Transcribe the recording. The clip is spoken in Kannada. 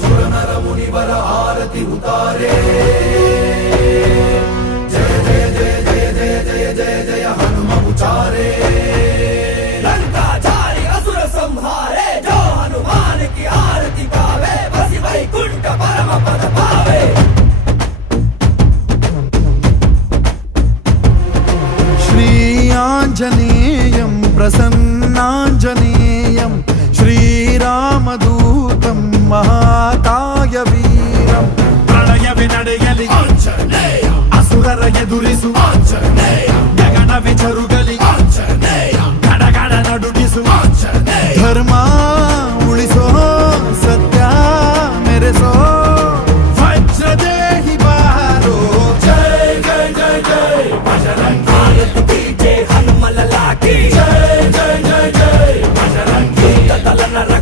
ಸುರನರ ಮುನಿವರ ಆರತಿ ಉತಾರೆ ಜಯ ಜಯ ಜಯ ಜಯ ಜಯ ಜಯ ಜಯ ಜಯ ಹನುಮ ಉಚಾರೆ ಲಂಕಾಚಾರಿ ಅಸುರ ಸಂಹಾರೆ ಜೋ ಹನುಮಾನ की आरती गावे बसी वैकुंठ परम पद पावे श्री आंजनेयं प्रसन्नांजनेयं श्रीरामदूतं महाकाय वीरं प्रणयवे ನಡೆಯಲಿ ಆಂಜನೇಯ ಅಸುರರ ಎದುರಿಸು ಆಂಜನೇಯ ಗಗನವೇ ಜರುಗಲಿ